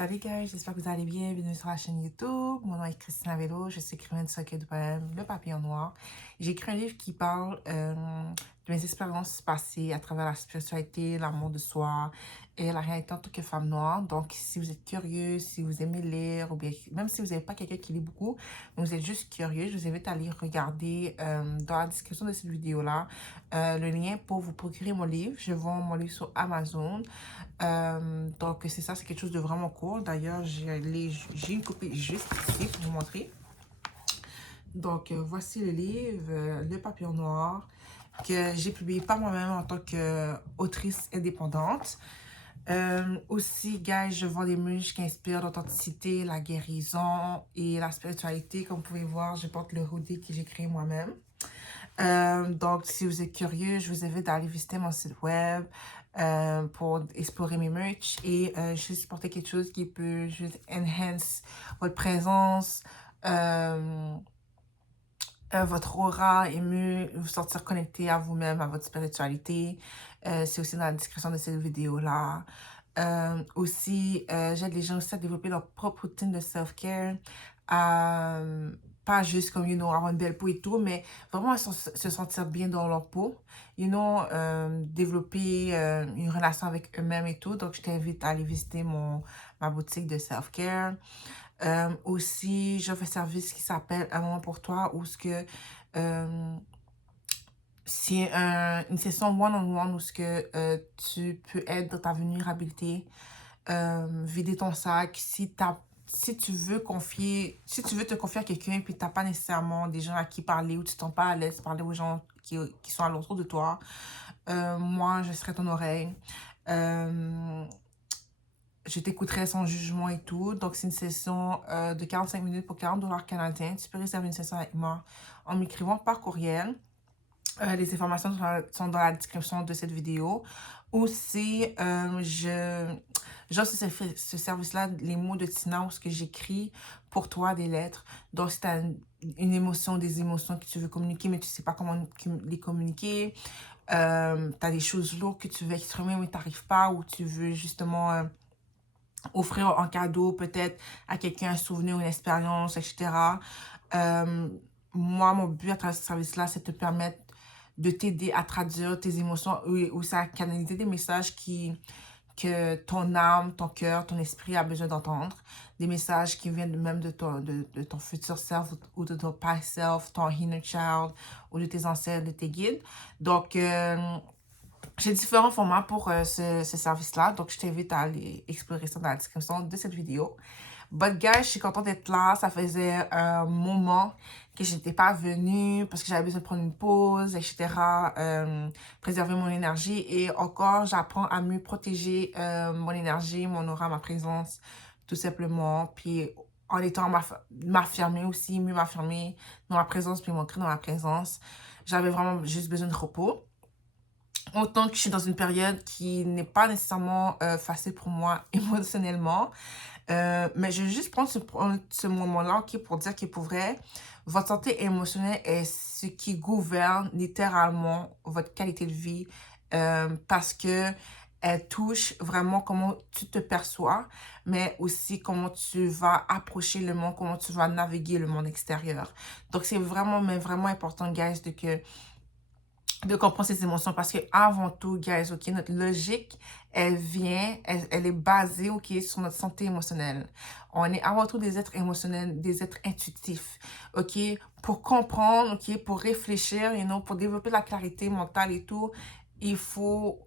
Salut guys, j'espère que vous allez bien. Bienvenue sur la chaîne YouTube. Mon nom est Christina Velo, je suis écrivaine de recueil de poèmes Le Papillon Noir. J'ai écrit un livre qui parle de mes expériences passées à travers la spiritualité, l'amour de soi et la réalité en tant que femme noire. Donc, si vous êtes curieux, si vous aimez lire, ou bien même si vous n'avez pas quelqu'un qui lit beaucoup, mais vous êtes juste curieux, je vous invite à aller regarder dans la description de cette vidéo-là le lien pour vous procurer mon livre. Je vends mon livre sur Amazon. Donc, c'est ça, c'est quelque chose de vraiment cool. D'ailleurs, j'ai une copie juste ici pour vous montrer. Donc, voici le livre, Le Papillon Noir, que j'ai publié par moi-même en tant qu'autrice indépendante. Aussi, guys, je vends des muges qui inspirent l'authenticité, la guérison et la spiritualité. Comme vous pouvez voir, je porte le hoodie que j'ai créé moi-même. Donc, si vous êtes curieux, je vous invite à aller visiter mon site web pour explorer mes merch et juste porter quelque chose qui peut juste enhance votre présence, votre aura et mieux vous sentir connecté à vous-même, à votre spiritualité. C'est aussi dans la description de cette vidéo-là. Aussi, j'aide les gens aussi à développer leur propre routine de self-care, à pas juste comme, avoir une belle peau et tout, mais vraiment à se sentir bien dans leur peau, développer une relation avec eux-mêmes et tout. Donc, je t'invite à aller visiter ma boutique de self-care. Aussi, j'offre un service qui s'appelle Un moment pour toi, où euh, c'est une session one-on-one où tu peux être dans ta vulnérabilité, vider ton sac. Si tu veux te confier à quelqu'un puis tu n'as pas nécessairement des gens à qui parler ou tu ne te sens pas à l'aise de parler aux gens qui sont alentour de toi, moi, je serai ton oreille. Je t'écouterai sans jugement et tout. Donc, c'est une session de 45 minutes pour 40 $ canadiens. Tu peux réserver une session avec moi en m'écrivant par courriel. Les informations sont dans la description de cette vidéo. Aussi, j'offre ce service-là, les mots de Tina, où ce que j'écris pour toi des lettres. Donc, si tu as une émotion, des émotions que tu veux communiquer, mais tu ne sais pas comment les communiquer, tu as des choses lourdes que tu veux exprimer, mais tu n'arrives pas, ou tu veux justement offrir en cadeau peut-être à quelqu'un un souvenir, une expérience, etc. Euh, Moi, mon but à travers ce service-là, c'est de te permettre de t'aider à traduire tes émotions ou à canaliser des messages que ton âme, ton cœur, ton esprit a besoin d'entendre. Des messages qui viennent même de ton futur self ou de ton past self, ton inner child ou de tes ancêtres, de tes guides. Donc, j'ai différents formats pour ce service-là, donc je t'invite à aller explorer ça dans la description de cette vidéo. But guys, je suis contente d'être là. Ça faisait un moment que je n'étais pas venue parce que j'avais besoin de prendre une pause, etc. Préserver mon énergie et encore, j'apprends à mieux protéger mon énergie, mon aura, ma présence, tout simplement. Puis en étant m'affirmer aussi, mieux m'affirmer dans ma présence, puis m'ancrer dans ma présence. J'avais vraiment juste besoin de repos. Autant que je suis dans une période qui n'est pas nécessairement facile pour moi émotionnellement. Mais je vais juste prendre ce moment-là, ok, pour dire que pour vrai, votre santé émotionnelle est ce qui gouverne littéralement votre qualité de vie parce que elle touche vraiment comment tu te perçois, mais aussi comment tu vas approcher le monde, comment tu vas naviguer le monde extérieur. Donc, c'est vraiment, mais vraiment important, guys, de comprendre ces émotions parce que avant tout, guys, ok, notre logique, elle est basée, ok, sur notre santé émotionnelle. On est avant tout des êtres émotionnels, des êtres intuitifs, ok, pour comprendre, ok, pour réfléchir, pour développer la clarité mentale et tout, il faut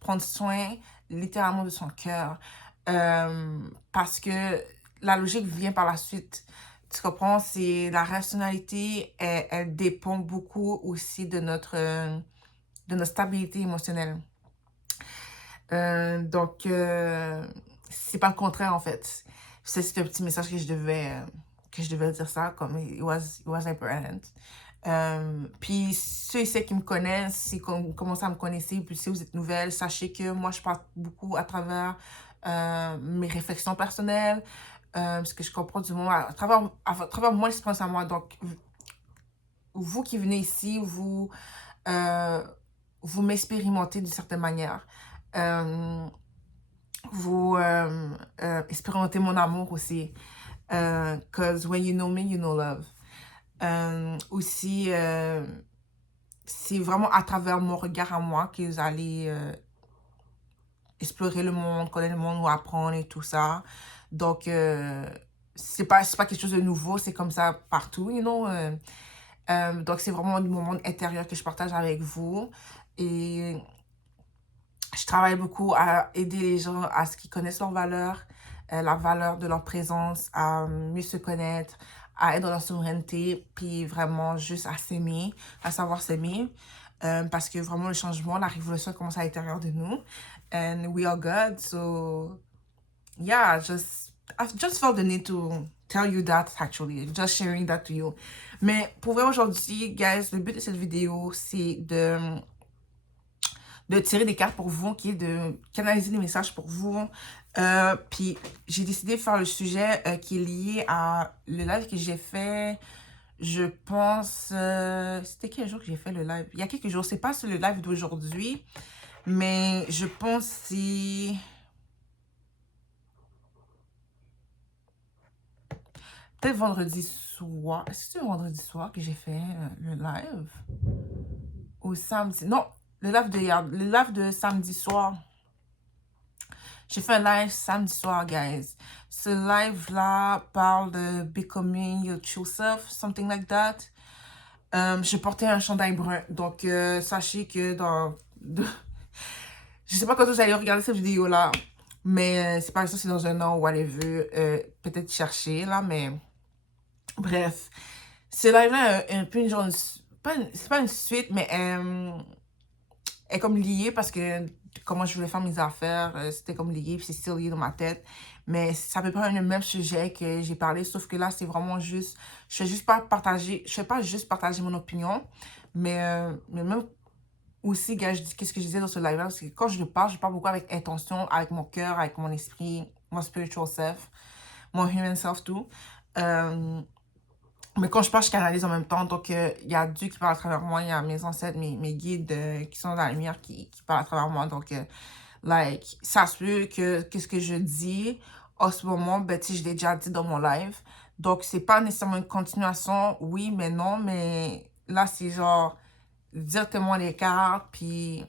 prendre soin littéralement de son cœur. Parce que la logique vient par la suite. Tu comprends? C'est la rationalité, elle dépend beaucoup aussi de notre stabilité émotionnelle. Donc, c'est pas le contraire en fait. C'est un petit message que je devais dire ça, comme it was important. Puis ceux et celles qui me connaissent, si vous commencez à me connaître, puis si vous êtes nouvelle, sachez que moi je parle beaucoup à travers mes réflexions personnelles, ce que je comprends du monde, à travers mon expérience à moi. Donc, vous qui venez ici, euh, vous m'expérimentez d'une certaine manière. vous expérimentez mon amour aussi. Cause when you know me, you know love. Aussi, c'est vraiment à travers mon regard à moi que vous allez explorer le monde, connaître le monde ou apprendre et tout ça. Donc, c'est pas quelque chose de nouveau, c'est comme ça partout, you know. Donc, c'est vraiment mon monde intérieur que je partage avec vous. Et je travaille beaucoup à aider les gens à ce qu'ils connaissent leurs valeurs, la valeur de leur présence, à mieux se connaître, à être dans leur souveraineté, puis vraiment juste à s'aimer, à savoir s'aimer. Parce que vraiment le changement, la révolution commence à l'intérieur de nous. And we are good, so yeah, I just felt the need to tell you that actually, just sharing that to you. Mais pour vrai aujourd'hui, guys, le but de cette vidéo, c'est de tirer des cartes pour vous, ok, de canaliser des messages pour vous. Puis j'ai décidé de faire le sujet qui est lié à le live que j'ai fait, je pense, c'était quel jour que j'ai fait le live? Il y a quelques jours, c'est pas sur le live d'aujourd'hui, mais je pense que c'est peut-être vendredi soir. Est-ce que c'est vendredi soir que j'ai fait le live? Ou samedi? Non, le live de hier, le live de samedi soir. J'ai fait un live samedi soir, guys. Ce live-là parle de becoming your true self, something like that. Je portais un chandail brun. Donc, sachez que je sais pas quand vous allez regarder cette vidéo-là, mais c'est pas ça, c'est dans un an ou whatever. Peut-être chercher, là, mais... Bref. Ce live-là est un peu une genre... C'est pas une suite, mais est comme lié parce que comment je voulais faire mes affaires, c'était comme lié, puis c'est still lié dans ma tête. Mais c'est à peu près le même sujet que j'ai parlé, sauf que là, c'est vraiment juste... Je fais pas juste partager mon opinion, mais même aussi, gars, qu'est-ce que je disais dans ce live-là, parce que quand je parle beaucoup avec intention, avec mon cœur, avec mon esprit, mon spiritual self, mon human self, tout. Mais quand je parle, je canalise en même temps. Donc, il y a Dieu qui parle à travers moi. Il y a mes ancêtres, mes guides qui sont dans la lumière qui parlent à travers moi. Donc, like, ça se peut que qu'est-ce que je dis en ce moment, ben, tu sais, je l'ai déjà dit dans mon live. Donc, c'est pas nécessairement une continuation, oui, mais non. Mais là, c'est genre directement les cartes. Puis,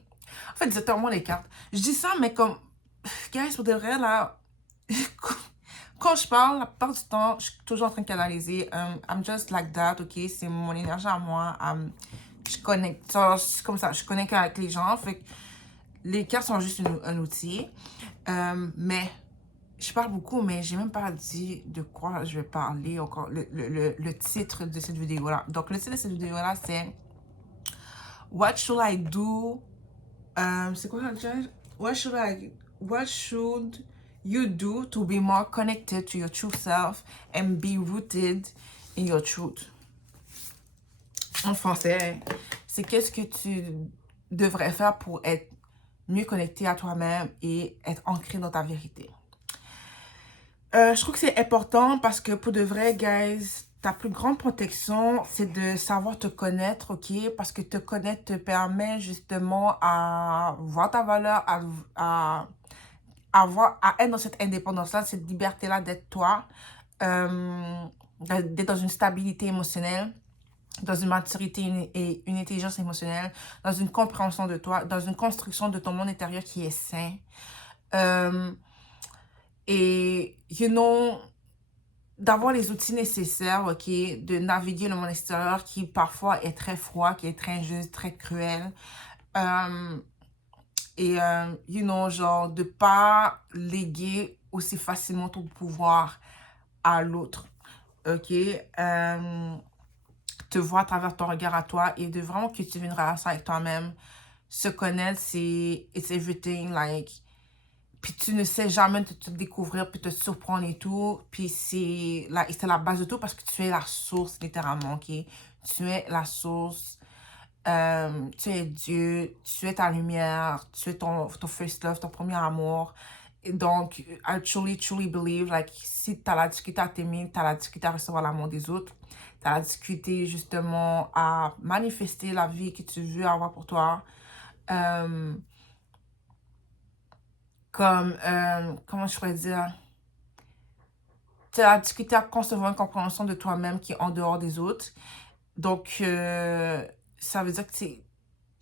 en fait, directement les cartes. Je dis ça, mais comme, guys, pour de vrai, là, quand je parle, la plupart du temps, je suis toujours en train de canaliser. I'm just like that, ok? C'est mon énergie à moi. Je connecte, c'est comme ça, je connecte avec les gens. Fait que les cartes sont juste un outil. Mais je parle beaucoup, mais j'ai même pas dit de quoi je vais parler encore. Le titre de cette vidéo-là. Donc, le titre de cette vidéo-là, c'est What should I do? C'est quoi le titre? What should you do to be more connected to your true self and be rooted in your truth? En français, c'est qu'est-ce que tu devrais faire pour être mieux connecté à toi-même et être ancré dans ta vérité. Je trouve que c'est important parce que pour de vrai, guys, ta plus grande protection, c'est de savoir te connaître, ok? Parce que te connaître te permet justement à voir ta valeur, à être dans cette indépendance-là, cette liberté-là d'être toi, d'être dans une stabilité émotionnelle, dans une maturité et une intelligence émotionnelle, dans une compréhension de toi, dans une construction de ton monde intérieur qui est sain. Et, you know, d'avoir les outils nécessaires, ok, de naviguer le monde extérieur qui parfois est très froid, qui est très injuste, très cruel. Et, you know, genre, de pas léguer aussi facilement ton pouvoir à l'autre, ok? Te voir à travers ton regard à toi et de vraiment cultiver une relation avec toi-même. Se connaître, c'est it's everything, like... Puis tu ne sais jamais te découvrir, puis te surprendre et tout. Puis c'est la base de tout parce que tu es la source, littéralement, ok? Tu es la source. Tu es Dieu, tu es ta lumière, tu es ton first love, ton premier amour. Et donc, I truly believe, like, si tu as la difficulté à t'aimer, tu as la difficulté à recevoir l'amour des autres, tu as la difficulté, justement, à manifester la vie que tu veux avoir pour toi, comme, comment je pourrais dire, tu as difficulté à concevoir une compréhension de toi-même qui est en dehors des autres. Donc, ça veut dire que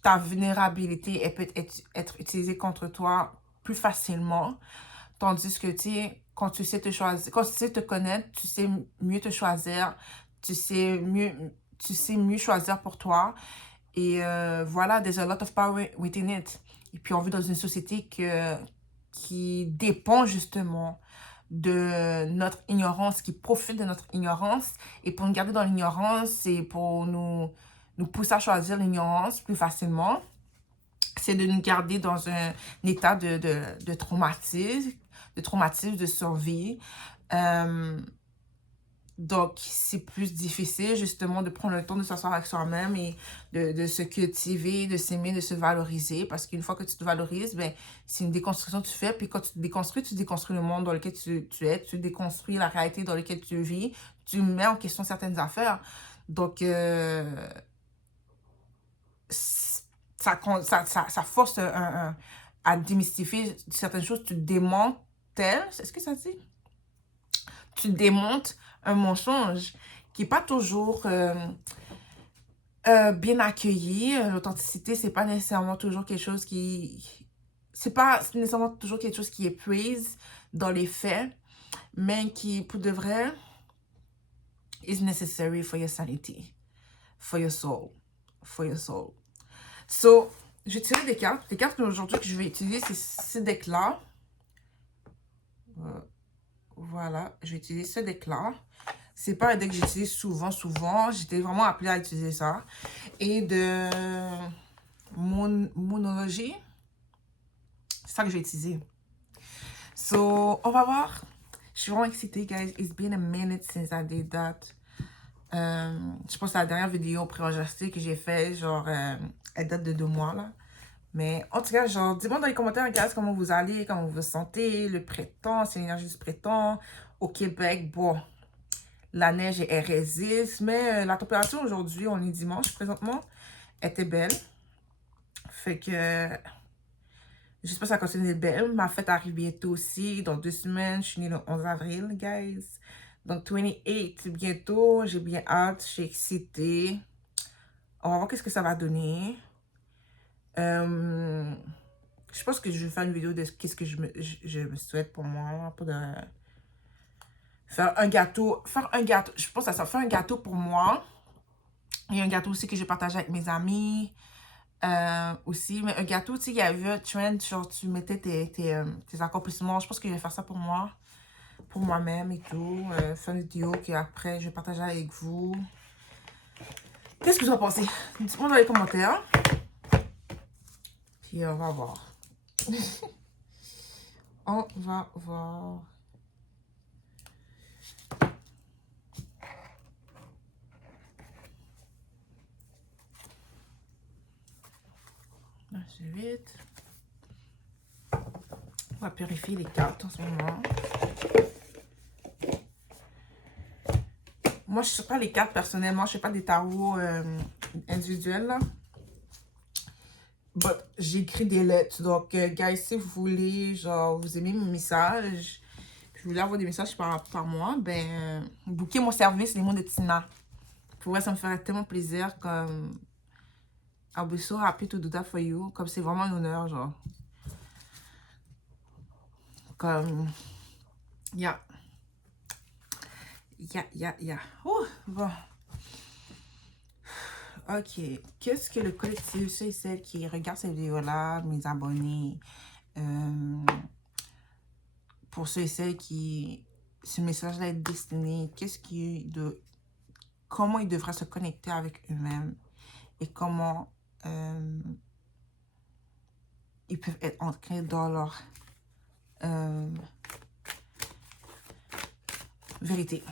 ta vulnérabilité, elle peut être utilisée contre toi plus facilement. Tandis que, tu sais, quand tu sais te choisir, quand tu sais te connaître, tu sais mieux te choisir, tu sais mieux choisir pour toi. Et voilà, there's a lot of power within it. Et puis, on vit dans une société qui dépend justement de notre ignorance, qui profite de notre ignorance. Et pour nous garder dans l'ignorance, c'est pour nous pousser à choisir l'ignorance plus facilement. C'est de nous garder dans un état de traumatisme, de survie. Donc, c'est plus difficile justement de prendre le temps de s'asseoir avec soi-même et de se cultiver, de s'aimer, de se valoriser. Parce qu'une fois que tu te valorises, ben, c'est une déconstruction que tu fais. Puis quand tu te déconstruis le monde dans lequel tu es, tu déconstruis la réalité dans laquelle tu vis, tu mets en question certaines affaires. Donc, ça force à démystifier certaines choses. Tu démontes, est-ce que ça dit? Tu démontes un mensonge qui n'est pas toujours bien accueilli. L'authenticité, c'est pas nécessairement toujours quelque chose c'est pas nécessairement toujours quelque chose qui est praise dans les faits, mais qui, pour de vrai, is necessary for your sanity, for your soul, for your soul. So, je vais tirer des cartes. Les cartes aujourd'hui que je vais utiliser, c'est ce deck-là. Voilà, je vais utiliser ce deck-là. C'est pas un deck que j'utilise souvent. J'étais vraiment appelée à utiliser ça. Et de monologie. C'est ça que je vais utiliser. So, on va voir. Je suis vraiment excitée, guys. It's been a minute since I did that. Je pense que la dernière vidéo pré-enregistrée que j'ai fait, genre, elle date de 2 mois, là. Mais en tout cas, genre, dis-moi dans les commentaires, guys, comment vous allez, comment vous vous sentez, le printemps, c'est l'énergie du printemps. Au Québec, bon, la neige, elle résiste, mais la température aujourd'hui, on est dimanche présentement, était belle. Fait que, j'espère que ça continue d'être belle. Ma fête arrive bientôt aussi, dans 2 semaines. Je suis née le 11 avril, guys. Donc, 28, bientôt. J'ai bien hâte, je suis excitée. On va voir qu'est-ce que ça va donner. Je pense que je vais faire une vidéo de qu'est-ce que je me souhaite pour moi, pour faire un gâteau. Je pense à ça, faire un gâteau pour moi. Il y a un gâteau aussi que j'ai partagé avec mes amis. Aussi, mais un gâteau, tu sais, il y a eu un trend, genre tu mettais tes accomplissements. Je pense que je vais faire ça pour moi, pour moi-même et tout. Faire une vidéo qu'après je vais partager avec vous. Qu'est-ce que vous en pensez? Dites-moi dans les commentaires. Puis on va voir. On va voir. Ensuite, on va purifier les cartes en ce moment. Moi, je ne sais pas les cartes personnellement. Je ne sais pas des tarots individuels, là. But j'écris des lettres. Donc, guys, si vous voulez, genre, vous aimez mes messages, puis vous voulez avoir des messages par moi, ben, bookez mon service, les mots de Tina. Pour vrai, ça me ferait tellement plaisir. Comme, I'll be so happy to do that for you. Comme, c'est vraiment un honneur, genre. Comme, yeah. Ouh, bon. Ok. Qu'est-ce que le collectif, ceux et celles qui regardent cette vidéo-là, mes abonnés, pour ceux et celles qui, ce message-là est destiné, comment ils devraient se connecter avec eux-mêmes et comment ils peuvent être ancrés dans leur vérité.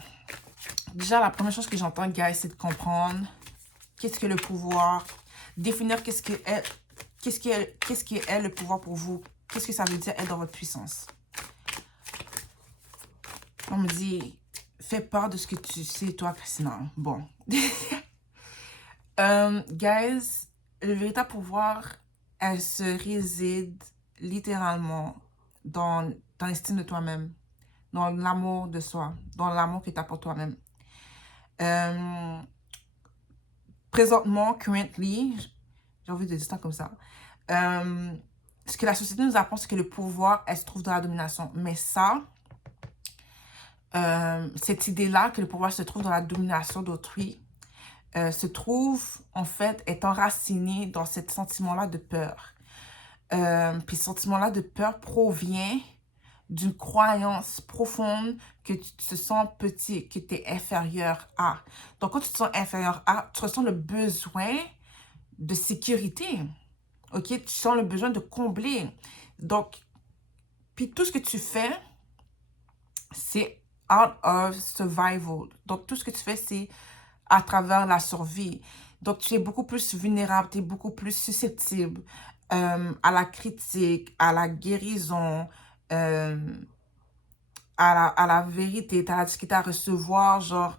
Déjà, la première chose que j'entends, guys, c'est de comprendre qu'est-ce que le pouvoir, définir qu'est-ce que est le pouvoir pour vous, qu'est-ce que ça veut dire être dans votre puissance. On me dit, fais part de ce que tu sais, toi, Christina. Bon. Guys, le véritable pouvoir, elle se réside littéralement dans l'estime de toi-même, dans l'amour de soi, dans l'amour que tu as pour toi-même. Présentement, currently, j'ai envie de dire ça comme ça, ce que la société nous apprend, c'est que le pouvoir, elle se trouve dans la domination. Mais ça, cette idée-là, que le pouvoir se trouve dans la domination d'autrui, se trouve, en fait, est enracinée dans ce sentiment-là de peur. Puis ce sentiment-là de peur provient d'une croyance profonde que tu te sens petit, que tu es inférieur à. Donc, quand tu te sens inférieur à, tu ressens le besoin de sécurité. OK? Tu sens le besoin de combler. Donc, puis tout ce que tu fais, c'est out of survival. Donc, tout ce que tu fais, c'est à travers la survie. Donc, tu es beaucoup plus vulnérable, tu es beaucoup plus susceptible à la critique, à la guérison, à la vérité. Tu as la difficulté à recevoir, genre,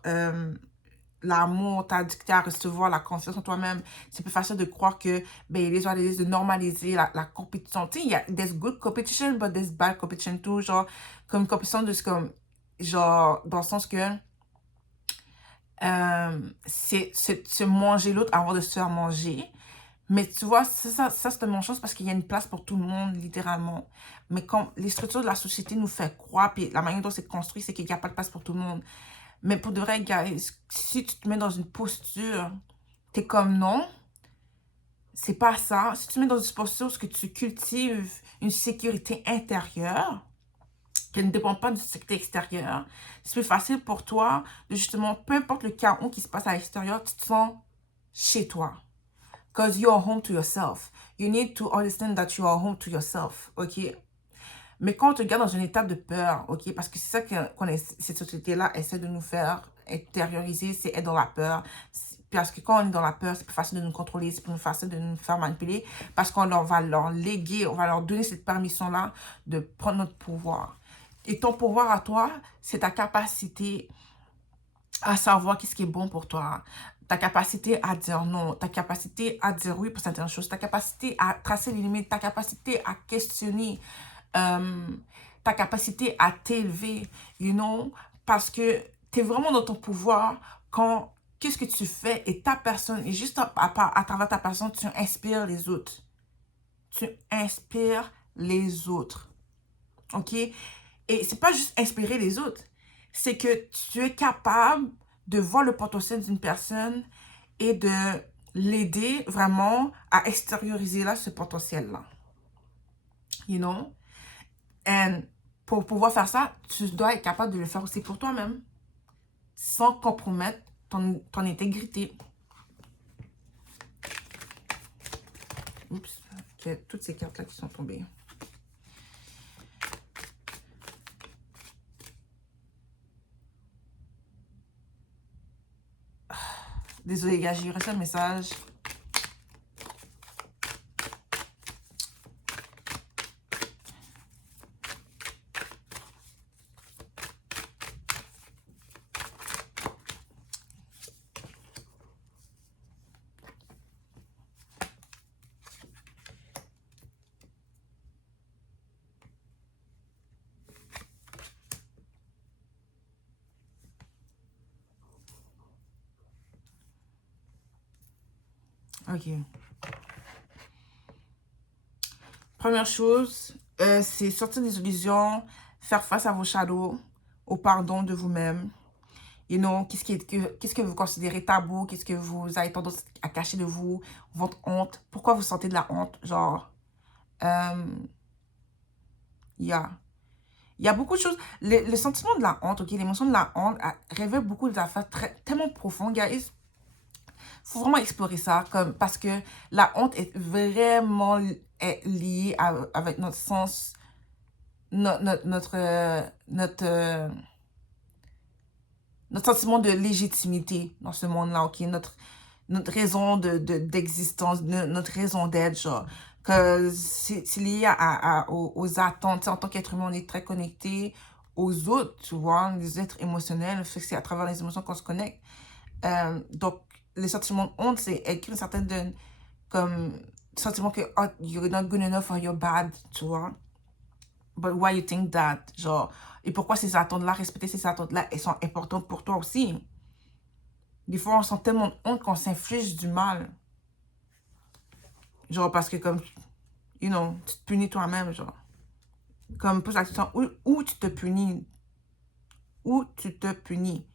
l'amour, tu as la difficulté à recevoir la confiance en toi-même. C'est plus facile de croire que, ben, les gens disent de normaliser la compétition. Tu sais, il y a there's good competition, but there's bad competition too. Genre, comme compétition de, comme, genre, dans le sens que, c'est se manger l'autre avant de se faire manger. Mais tu vois, ça c'est une bonne chose parce qu'il y a une place pour tout le monde, littéralement. Mais comme les structures de la société nous fait croire, puis la manière dont c'est construit, c'est qu'il n'y a pas de place pour tout le monde. Mais pour de vrai, guys, si tu te mets dans une posture, t'es comme non, c'est pas ça. Si tu te mets dans une posture où que tu cultives une sécurité intérieure, qui ne dépend pas du secteur extérieur, c'est plus facile pour toi de justement, peu importe le chaos qui se passe à l'extérieur, tu te sens chez toi. Because you are home to yourself. You need to understand that you are home to yourself, ok? Mais quand on te garde dans une état de peur, ok? Parce que c'est ça que cette société-là essaie de nous faire intérioriser, c'est être dans la peur. Parce que quand on est dans la peur, c'est plus facile de nous contrôler, c'est plus facile de nous faire manipuler. Parce qu'on va leur léguer, on va leur donner cette permission-là de prendre notre pouvoir. Et ton pouvoir à toi, c'est ta capacité à savoir qu'est-ce qui est bon pour toi. Ta capacité à dire non, ta capacité à dire oui pour certaines choses, ta capacité à tracer les limites, ta capacité à questionner, ta capacité à t'élever, you know, parce que tu es vraiment dans ton pouvoir quand qu'est-ce que tu fais et ta personne, et juste à travers ta personne, tu inspires les autres. Tu inspires les autres. OK? Et c'est pas juste inspirer les autres, c'est que tu es capable de voir le potentiel d'une personne et de l'aider vraiment à extérioriser là, ce potentiel-là. You know? Et pour pouvoir faire ça, tu dois être capable de le faire aussi pour toi-même, sans compromettre ton intégrité. Oups, il y a toutes ces cartes-là qui sont tombées. Désolée, gars, j'ai eu reçu un message. Ok. Première chose, c'est sortir des illusions, faire face à vos shadows, au pardon de vous-même. You know, qu'est-ce que vous considérez tabou, qu'est-ce que vous avez tendance à cacher de vous, votre honte, pourquoi vous sentez de la honte, genre, il y a beaucoup de choses, le sentiment de la honte, ok, l'émotion de la honte révèle beaucoup d'affaires tellement profondes, guys. Faut vraiment explorer ça, comme, parce que la honte est vraiment liée avec notre sens, notre sentiment de légitimité dans ce monde-là, ok? Notre raison d'existence, notre raison d'être, genre. Que c'est lié aux attentes. En tant qu'être humain, on est très connecté aux autres, tu vois, les êtres émotionnels. C'est à travers les émotions qu'on se connecte. Donc, les sentiments de honte, c'est écrit une certaine comme sentiment que oh, you're not good enough or you're bad, tu vois. But why you think that? Genre, et pourquoi ces attentes-là, respecter ces attentes-là, elles sont importantes pour toi aussi? Des fois, on sent tellement honte qu'on s'inflige du mal. Genre, parce que comme, you know, tu te punis toi-même, genre. Comme, pose la question, où tu te punis? Où tu te punis?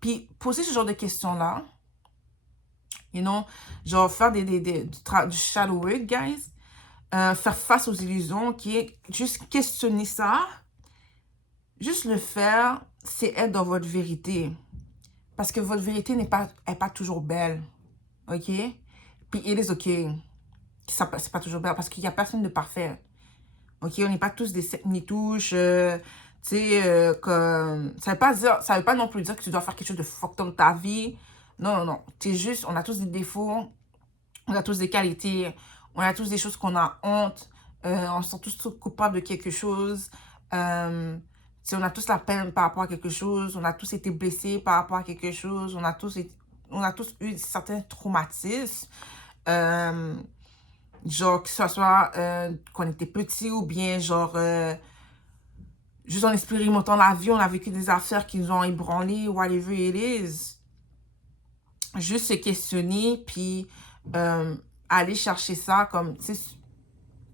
Puis, poser ce genre de questions-là, you know, genre, faire du shadow work, guys, faire face aux illusions, ok? Juste questionner ça, juste le faire, c'est être dans votre vérité. Parce que votre vérité n'est pas, est pas toujours belle, ok? Puis, it is ok. C'est pas toujours belle parce qu'il n'y a personne de parfait. Ok, on n'est pas tous des sept-ni-touches, tu sais, comme... Ça veut pas non plus dire que tu dois faire quelque chose de fucked up dans ta vie. Non, non, non. C'est juste, on a tous des défauts, on a tous des qualités, on a tous des choses qu'on a honte, on se sent tous coupables de quelque chose. On a tous la peine par rapport à quelque chose, on a tous été blessés par rapport à quelque chose, on a tous eu certains traumatismes. Genre, que ce soit quand on était petit ou bien genre, juste en expérimentant la vie, on a vécu des affaires qui nous ont ébranlé, whatever it is. Juste se questionner, puis aller chercher ça, comme, tu sais,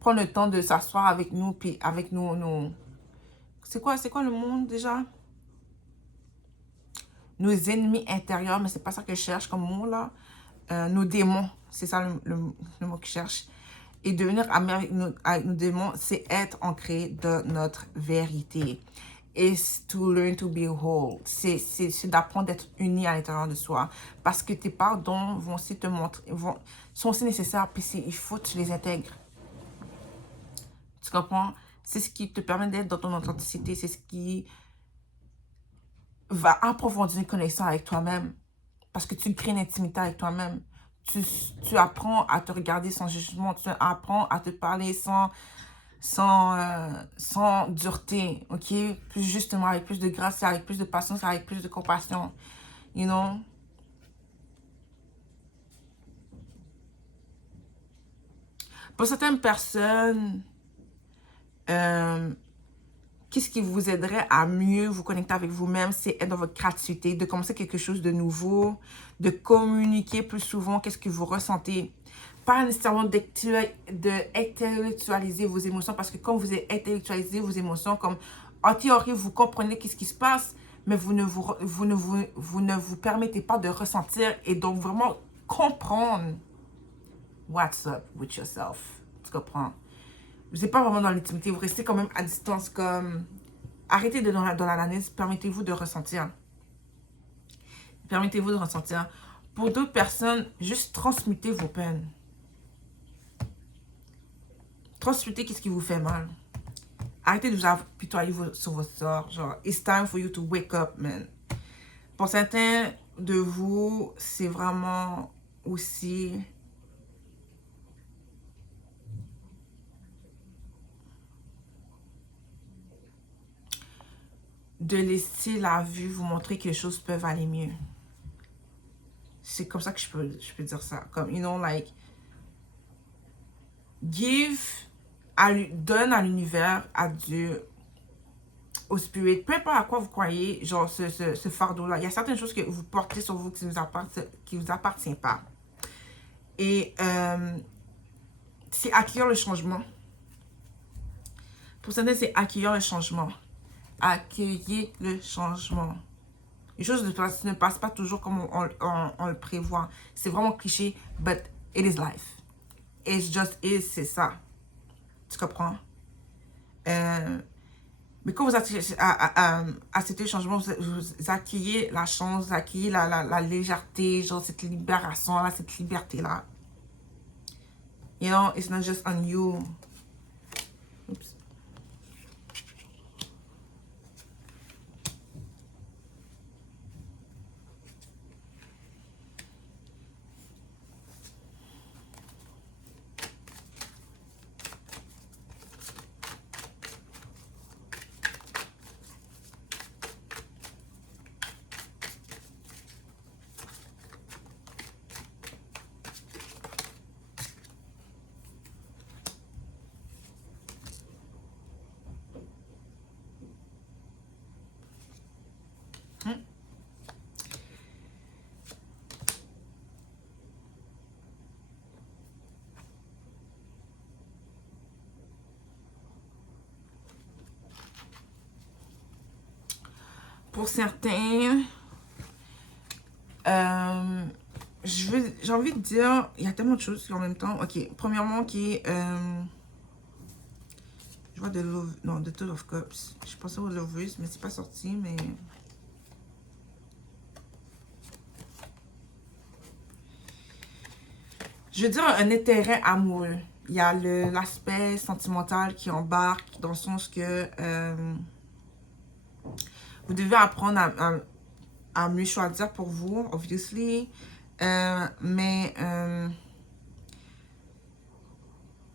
prendre le temps de s'asseoir avec nous, puis avec nos... C'est quoi le monde déjà? Nos ennemis intérieurs, mais c'est pas ça que je cherche comme mot là. Nos démons, c'est ça le mot que je cherche. Et devenir ami avec nos démons, c'est être ancré dans notre vérité. It's to learn to be whole. C'est d'apprendre d'être uni à l'intérieur de soi. Parce que tes pardons vont aussi te montrer, sont aussi nécessaires, puis il faut que tu les intègres. Tu comprends? C'est ce qui te permet d'être dans ton authenticité. C'est ce qui va approfondir une connexion avec toi-même. Parce que tu crées une intimité avec toi-même. Tu apprends à te regarder sans jugement. Tu apprends à te parler sans dureté, ok? Plus justement, avec plus de grâce, avec plus de patience, avec plus de compassion, you know? Pour certaines personnes, qu'est-ce qui vous aiderait à mieux vous connecter avec vous-même, c'est être dans votre créativité, de commencer quelque chose de nouveau, de communiquer plus souvent qu'est-ce que vous ressentez. Pas nécessairement d'intellectualiser vos émotions, parce que quand vous intellectualisez vos émotions, comme en théorie, vous comprenez qu'est-ce qui se passe, mais vous ne vous permettez pas de ressentir et donc vraiment comprendre what's up with yourself. Tu comprends? Vous n'êtes pas vraiment dans l'intimité, vous restez quand même à distance, comme... Arrêtez de dans l'analyse, permettez-vous de ressentir. Permettez-vous de ressentir. Pour d'autres personnes, juste transmutez vos peines. Transmutez qu'est-ce qui vous fait mal. Arrêtez de vous apitoyer sur votre sort. Genre, it's time for you to wake up, man. Pour certains de vous, c'est vraiment aussi... de laisser la vue vous montrer que les choses peuvent aller mieux. C'est comme ça que je peux dire ça. Comme, you know, like, donne à l'univers, à Dieu, au spirit, peu importe à quoi vous croyez, genre ce fardeau-là. Il y a certaines choses que vous portez sur vous qui ne vous appartient pas. Et c'est accueillir le changement. Pour certains, c'est accueillir le changement. Accueillir le changement. Les choses ne passent pas toujours comme on le prévoit. C'est vraiment cliché, but it is life. It's just is, c'est ça. Tu comprends? Mais quand vous acceptez le changement, vous accueillez la chance, vous accueillez la légèreté, genre cette libération-là, cette liberté-là. You know, it's not just on you. Oops. Hmm. Pour certains, euh, j'ai envie de dire, il y a tellement de choses en même temps. Ok, premièrement, je vois de Love, non, de Two of Cups. Je pensais au Lovers, mais c'est pas sorti, mais... Je veux dire un intérêt amoureux. Il y a l'aspect sentimental qui embarque dans le sens que vous devez apprendre à mieux choisir pour vous, obviously. Mais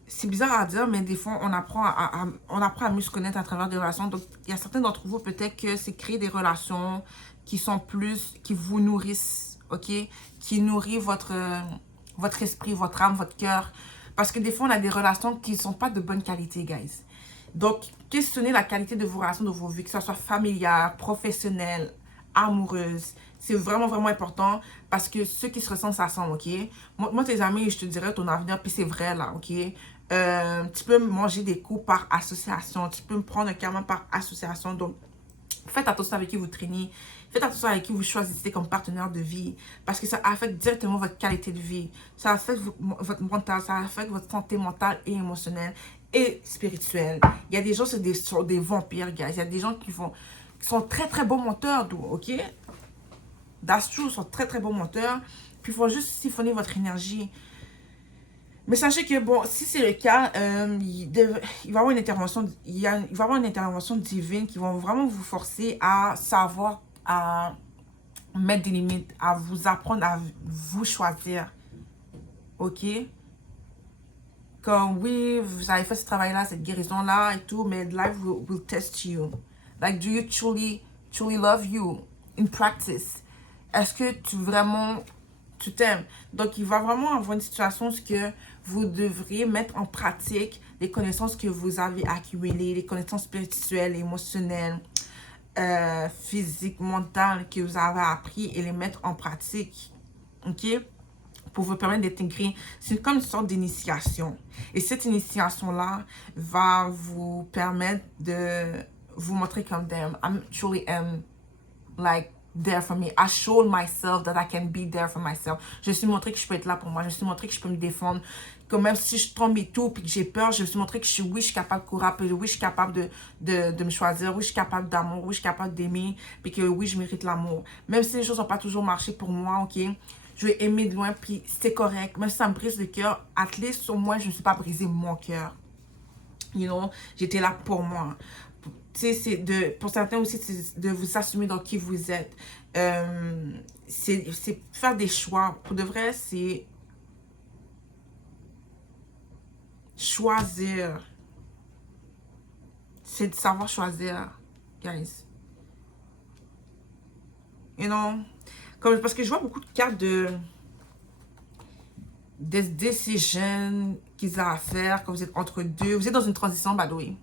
c'est bizarre à dire, mais des fois, on apprend à mieux se connaître à travers des relations. Donc, il y a certains d'entre vous, peut-être que c'est créer des relations qui sont plus, qui vous nourrissent, ok? Qui nourrit votre esprit, votre âme, votre cœur. Parce que des fois, on a des relations qui ne sont pas de bonne qualité, guys. Donc, questionnez la qualité de vos relations, de vos vies, que ce soit familiale, professionnelle, amoureuse. C'est vraiment, vraiment important parce que ceux qui se ressentent, ça sent, ok? Moi, tes amis, je te dirais ton avenir, puis c'est vrai, là, ok? Tu peux manger des coups par association, tu peux me prendre un calmant par association. Donc, faites attention avec qui vous traînez. Faites attention avec qui vous choisissez comme partenaire de vie. Parce que ça affecte directement votre qualité de vie. Ça affecte votre mental. Ça affecte votre santé mentale et émotionnelle et spirituelle. Il y a des gens, sont des vampires, guys. Il y a des gens qui sont très, très bons menteurs, ok? That's true, sont très, très bons menteurs. Puis, il faut juste siphonner votre énergie. Mais sachez que, bon, si c'est le cas, il va y avoir une intervention, il va y avoir une intervention divine qui va vraiment vous forcer à savoir, à mettre des limites, à vous apprendre à vous choisir. OK? Comme oui, vous avez fait ce travail-là, cette guérison-là et tout, mais life will test you. Like, do you truly love you in practice? Est-ce que tu t'aimes? Donc, il va vraiment avoir une situation où que vous devriez mettre en pratique les connaissances que vous avez accumulées, les connaissances spirituelles, émotionnelles, physiques, mentales que vous avez appris et les mettre en pratique. OK? Pour vous permettre d'intégrer. C'est comme une sorte d'initiation. Et cette initiation-là va vous permettre de vous montrer comme damn, I'm truly am like there for me. I showed myself that I can be there for myself. Je me suis montré que je peux être là pour moi. Je me suis montré que je peux me défendre. Que même si je tombe et tout, puis que j'ai peur, je me suis montré que oui, je suis capable de courir, puis oui, je suis capable de me choisir, oui, je suis capable d'amour, oui, je suis capable d'aimer, puis que oui, je mérite l'amour. Même si les choses n'ont pas toujours marché pour moi, ok? Je vais aimer de loin, puis c'est correct. Même si ça me brise le cœur, at least sur moi, je ne me suis pas brisé mon cœur. You know, j'étais là pour moi. Tu sais, pour certains aussi, c'est de vous assumer dans qui vous êtes. C'est faire des choix. Pour de vrai, c'est choisir. C'est de savoir choisir, guys. You know? Comme, parce que je vois beaucoup de cartes des decisions qu'ils ont à faire quand vous êtes entre deux. Vous êtes dans une transition, by the way.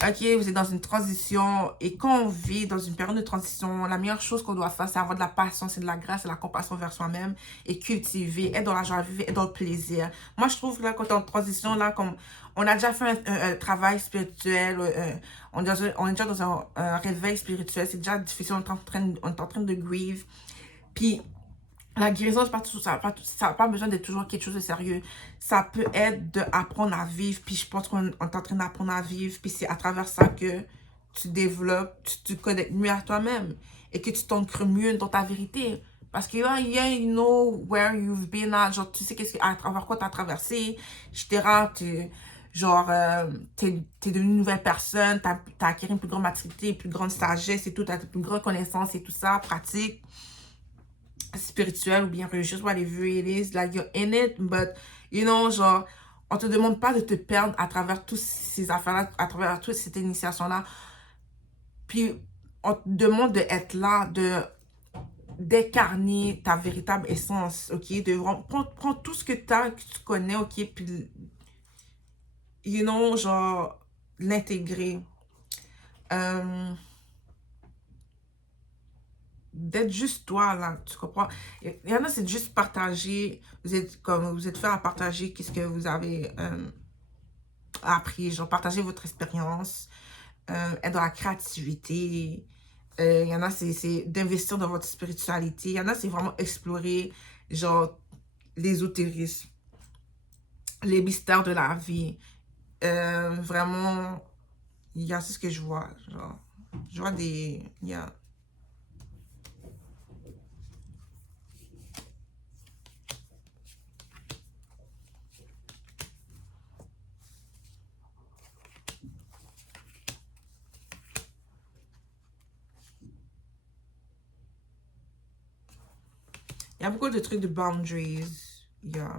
Ok, vous êtes dans une transition et quand on vit dans une période de transition, la meilleure chose qu'on doit faire, c'est avoir de la patience et de la grâce et de la compassion vers soi-même et cultiver, être dans la joie de vivre, être dans le plaisir. Moi, je trouve que là, quand on est en transition, là, comme on a déjà fait un travail spirituel, on est déjà dans un réveil spirituel, c'est déjà difficile, on est en train de grieve. Puis, la guérison, c'est pas tout, ça n'a pas besoin d'être toujours quelque chose de sérieux. Ça peut être d'apprendre à vivre. Puis je pense qu'on est en train d'apprendre à vivre. Puis c'est à travers ça que tu développes, tu te connectes mieux à toi-même. Et que tu t'ancres mieux dans ta vérité. Parce que là, yeah, you know where you've been at. Genre, tu sais à travers quoi tu as traversé, etc. Genre, t'es devenue une nouvelle personne. T'as acquis une plus grande maturité, une plus grande sagesse et tout. T'as une plus grande connaissance et tout ça, pratique spirituelle ou bien religieuse, whatever it is, like you're in it, but you know, genre, on te demande pas de te perdre à travers toutes ces affaires-là, à travers toute cette initiation-là. Puis, on te demande d'être là, d'incarner ta véritable essence, ok? Prends tout ce que tu as, que tu connais, ok? Puis, you know, genre, l'intégrer. d'être juste toi, là, tu comprends? Il y en a, c'est juste partager, vous êtes fait à partager qu'est-ce que vous avez appris, genre partager votre expérience, être dans la créativité. Il y en a, c'est d'investir dans votre spiritualité. Il y en a, c'est vraiment explorer, genre, l'ésotérisme, les mystères de la vie. Vraiment, il y a, c'est ce que je vois, genre, je vois des, il y a... Il y a beaucoup de trucs de boundaries. Yeah.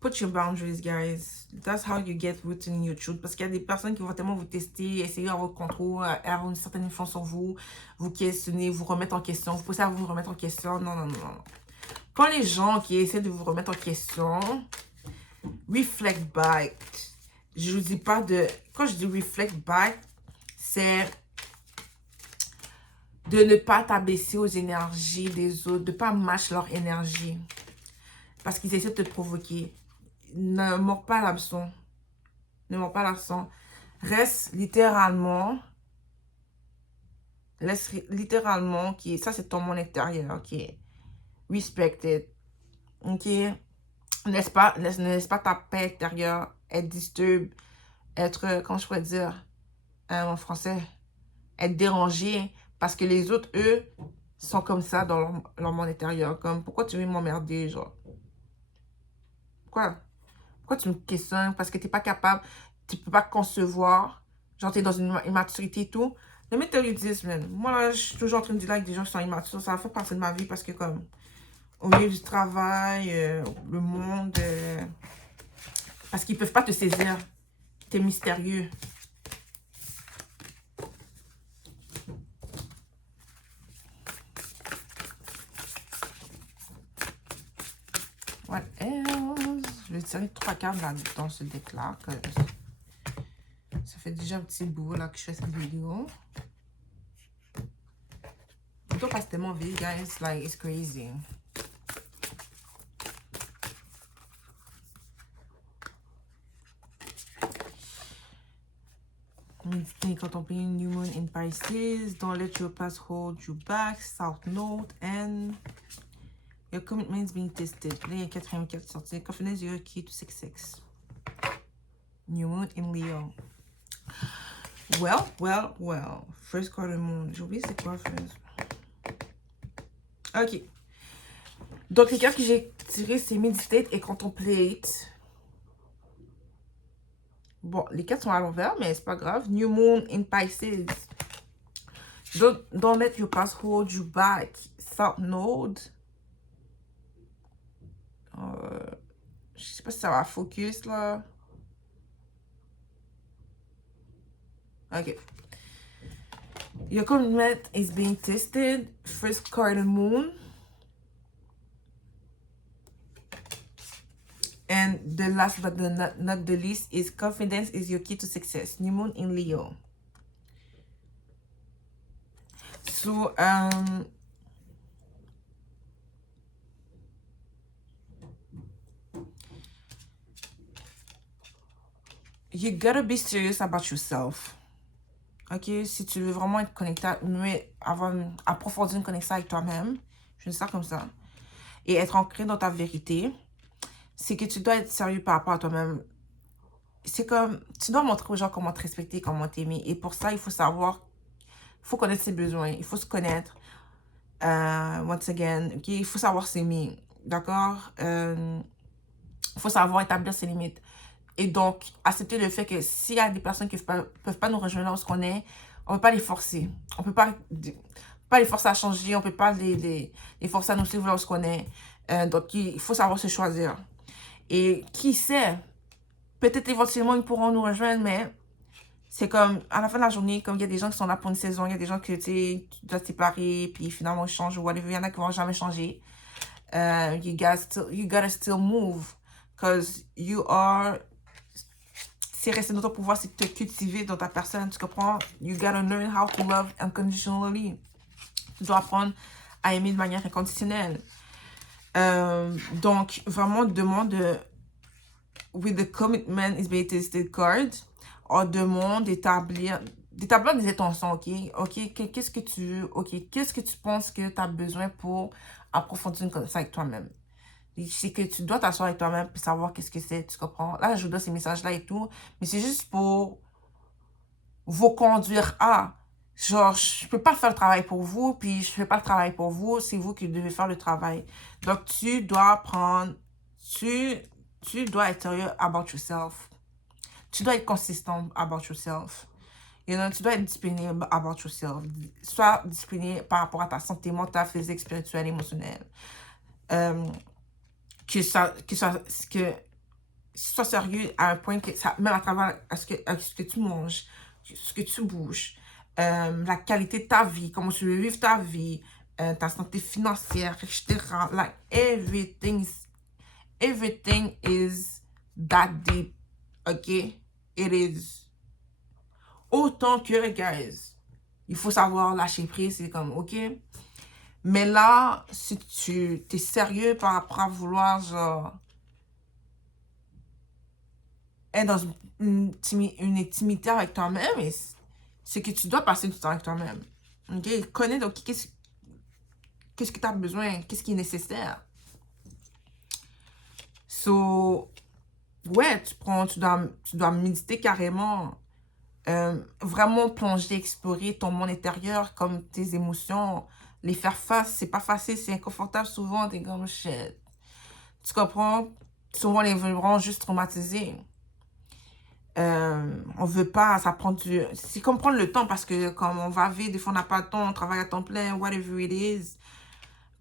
Put your boundaries, guys. That's how you get rooted in your truth. Parce qu'il y a des personnes qui vont tellement vous tester, essayer d'avoir votre contrôle, avoir une certaine influence sur vous, vous questionner, vous remettre en question. Vous poussez à vous remettre en question. Non, non, non, non. Quand les gens qui essaient de vous remettre en question, reflect back. Je vous dis pas de... Quand je dis reflect back, c'est de ne pas t'abaisser aux énergies des autres, de ne pas match leur énergie. Parce qu'ils essaient de te provoquer. Ne mords pas l'hameçon. Ne mords pas l'hameçon. Reste littéralement, qui ça c'est ton monde intérieur, ok? Respect it. Ok? Ne laisse pas ta paix intérieure être disturbe, être, comment je pourrais dire en français, être dérangé parce que les autres, eux, sont comme ça dans leur monde intérieur. Comme, pourquoi tu veux m'emmerder, genre? Pourquoi tu me questionnes? Parce que tu n'es pas capable, tu peux pas concevoir. Genre, tu es dans une immaturité et tout. Le météorisme, man. Moi, là, je suis toujours en train de dire avec des gens qui sont immatures. Ça fait partie de ma vie parce que, comme, au milieu du travail, le monde, parce qu'ils peuvent pas te saisir. Tu es mystérieux. What else? Je vais tirer 3 cartes là, dans ce deck-là. Ça fait déjà un petit bout là que je fais cette vidéo. Le temps passe tellement vite, guys. Like, it's crazy. Méditer, contempler New Moon in Pisces. Don't let your past hold you back. South Node and your commitment is being tested. Là, il y a 4e carte sortie. Confidence, your key to success. New Moon in Leo. Well. First card of the moon. J'ai oublié c'est quoi, first. Ok. Donc, les cartes que j'ai tirées, c'est Meditate et Contemplate. Bon, les cartes sont à l'envers, mais c'est pas grave. New Moon in Pisces. Don't let your past hold you back. South Node. Je sais pas si ça va focus, là. Ok. Your commitment is being tested. First card of the moon. And the last but not the least is confidence is your key to success. New Moon in Leo. So, you gotta be serious about yourself. Ok, si tu veux vraiment être connecté, approfondir une connexion avec toi-même, je dis ça comme ça, et être ancré dans ta vérité, c'est que tu dois être sérieux par rapport à toi-même. C'est comme, tu dois montrer aux gens comment te respecter, comment t'aimer. Et pour ça, il faut savoir, il faut connaître ses besoins, il faut se connaître. Once again, ok, il faut savoir s'aimer, d'accord? Il faut savoir établir ses limites. Et donc, accepter le fait que s'il y a des personnes qui ne peuvent pas nous rejoindre là où on est, on ne peut pas les forcer. On ne peut pas les forcer à changer, on ne peut pas les forcer à nous suivre là où on est. Donc, il faut savoir se choisir. Et qui sait, peut-être éventuellement ils pourront nous rejoindre, mais c'est comme, à la fin de la journée, comme il y a des gens qui sont là pour une saison, il y a des gens que tu dois te séparer, puis finalement ils changent ou whatever, il y en a qui ne vont jamais changer. You gotta still move, because you are... C'est rester dans ton pouvoir, c'est te cultiver dans ta personne, tu comprends? You gotta learn how to love unconditionally. Tu dois apprendre à aimer de manière inconditionnelle. Donc, vraiment, demande with the commitment is based card, on demande d'établir des intentions, ok? Ok, qu'est-ce que tu veux? Ok, qu'est-ce que tu penses que tu as besoin pour approfondir une connaissance avec toi-même? C'est que tu dois t'asseoir avec toi-même pour savoir qu'est-ce que c'est, tu comprends? Là, je vous donne ces messages-là et tout, mais c'est juste pour vous conduire à, genre, je peux pas faire le travail pour vous, puis je fais pas le travail pour vous, c'est vous qui devez faire le travail. Donc, tu dois prendre, tu dois être sérieux about yourself. Tu dois être consistant about yourself. You know, tu dois être disponible about yourself. Sois disponible par rapport à ta santé mentale, physique, spirituelle, émotionnelle. Que sois sérieux à un point que ça, même à travers à ce que tu manges, ce que tu bouges, la qualité de ta vie, comment tu veux vivre ta vie, ta santé financière, etc. Like everything is that deep, ok? It is. Autant que, guys, il faut savoir lâcher prise, c'est comme, ok? Mais là, si tu es sérieux par rapport à vouloir, genre, être dans une intimité avec toi-même, c'est que tu dois passer du temps avec toi-même. Ok? Connais donc qu'est-ce que tu as besoin, qu'est-ce qui est nécessaire. So, ouais, tu dois méditer carrément. Vraiment plonger, explorer ton monde intérieur, comme tes émotions, les faire face. C'est pas facile, c'est inconfortable souvent. T'es comme shit. Tu comprends? Souvent, les gens vont juste traumatisés. On veut pas, ça prend du... C'est comme prendre le temps parce que comme on va vite, des fois on n'a pas de temps, on travaille à temps plein, whatever it is.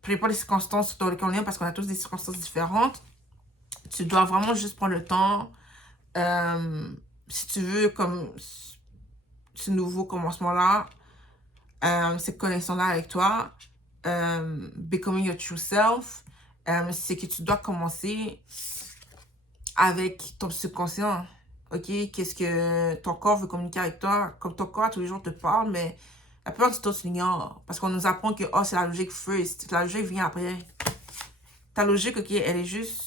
Peu pas les circonstances dans lesquelles on est parce qu'on a tous des circonstances différentes. Tu dois vraiment juste prendre le temps. Si tu veux, comme ce nouveau commencement-là, cette connexion-là avec toi, becoming your true self, c'est que tu dois commencer avec ton subconscient. Ok, qu'est-ce que ton corps veut communiquer avec toi? Comme ton corps, tous les jours te parle, mais la plupart du temps, tu l'ignores. Parce qu'on nous apprend que, oh, c'est la logique first. La logique vient après. Ta logique, ok, elle est juste...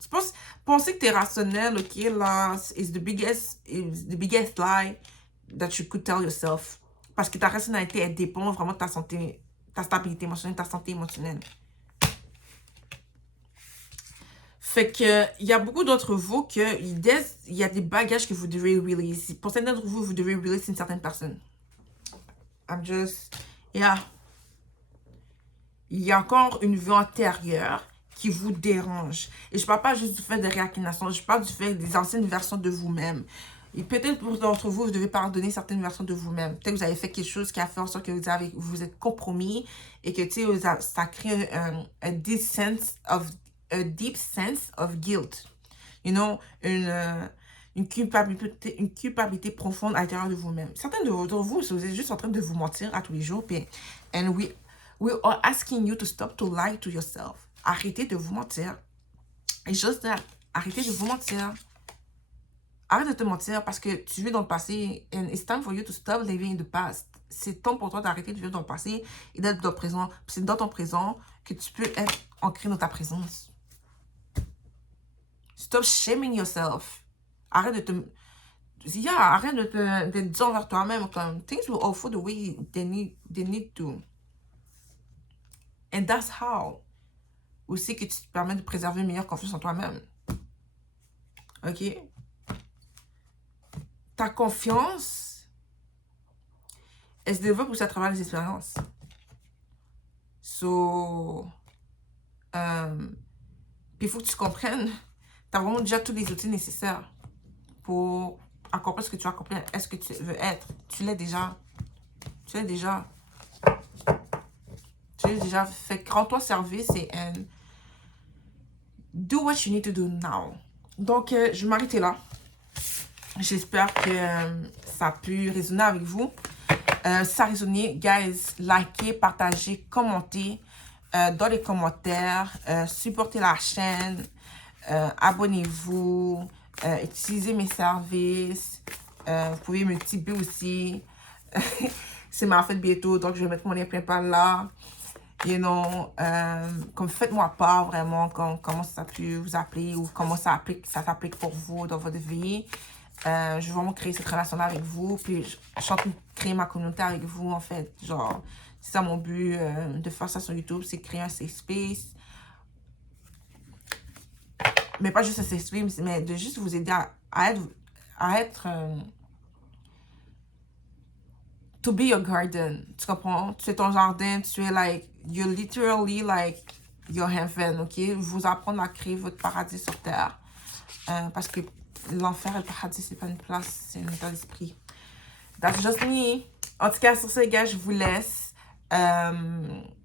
Tu penses, penser que t'es rationnel, ok, là, is the biggest lie that you could tell yourself. Parce que ta rationalité, elle dépend vraiment de ta santé, ta stabilité émotionnelle, ta santé émotionnelle. Fait que, il y a beaucoup d'entre vous que il y a des bagages que vous devez release. Pour certains d'entre vous, vous devez release une certaine personne. I'm just, yeah. Il y a encore une vie antérieure qui vous dérange. Et je parle pas juste du fait de réincarnation, je parle du fait des anciennes versions de vous-même. Et peut-être pour d'entre vous, vous devez pardonner certaines versions de vous-même. Peut-être que vous avez fait quelque chose qui a fait en sorte que vous êtes compromis et que, tu sais, ça crée un deep sense of guilt. You know, une culpabilité profonde à l'intérieur de vous-même. Certains d'entre vous, vous êtes juste en train de vous mentir à tous les jours. Puis, and we are asking you to stop to lie to yourself. Arrêtez de vous mentir. It's just that. Arrêtez de vous mentir. Arrête de te mentir parce que tu vis dans le passé. And it's time for you to stop living in the past. C'est temps pour toi d'arrêter de vivre dans le passé et d'être dans le présent. C'est dans ton présent que tu peux être ancré dans ta présence. Stop shaming yourself. Arrête de te... arrête de dire envers toi-même comme things will unfold the way they need to. And that's how. Aussi que tu te permets de préserver une meilleure confiance en toi-même. Ok? Ta confiance, elle se développe aussi à travers les expériences. So, puis il faut que tu comprennes, tu as vraiment déjà tous les outils nécessaires pour accomplir ce que tu veux accomplir. Est-ce que tu veux être? Tu l'es déjà. Tu l'es déjà. Tu l'es déjà. Fait que rends-toi service et do what you need to do now. Donc, je vais m'arrêter là. J'espère que ça a pu résonner avec vous. Si ça a résonné, guys, likez, partagez, commentez dans les commentaires. Supportez la chaîne. Abonnez-vous. Utilisez mes services. Vous pouvez me tiper aussi. c'est ma fête bientôt, donc je vais mettre mon lien PayPal là. You know, comme faites-moi part vraiment comment ça peut vous appeler ou comment ça s'applique pour vous dans votre vie. Je veux vraiment créer cette relation avec vous, puis je suis en train de créer ma communauté avec vous, en fait. Genre, c'est ça mon but de faire ça sur YouTube, c'est créer un safe space. Mais pas juste un safe space, mais de juste vous aider à être to be your garden. Tu comprends? Tu es ton jardin, tu es like, you're literally like your heaven, ok? Vous apprendre à créer votre paradis sur terre. Parce que l'enfer et le paradis, c'est pas une place, c'est un état d'esprit. That's just me. En tout cas, sur ce, gars, je vous laisse.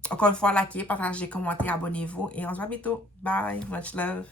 Encore une fois, likez, partagez, commentez, abonnez-vous. Et on se voit bientôt. Bye. Much love.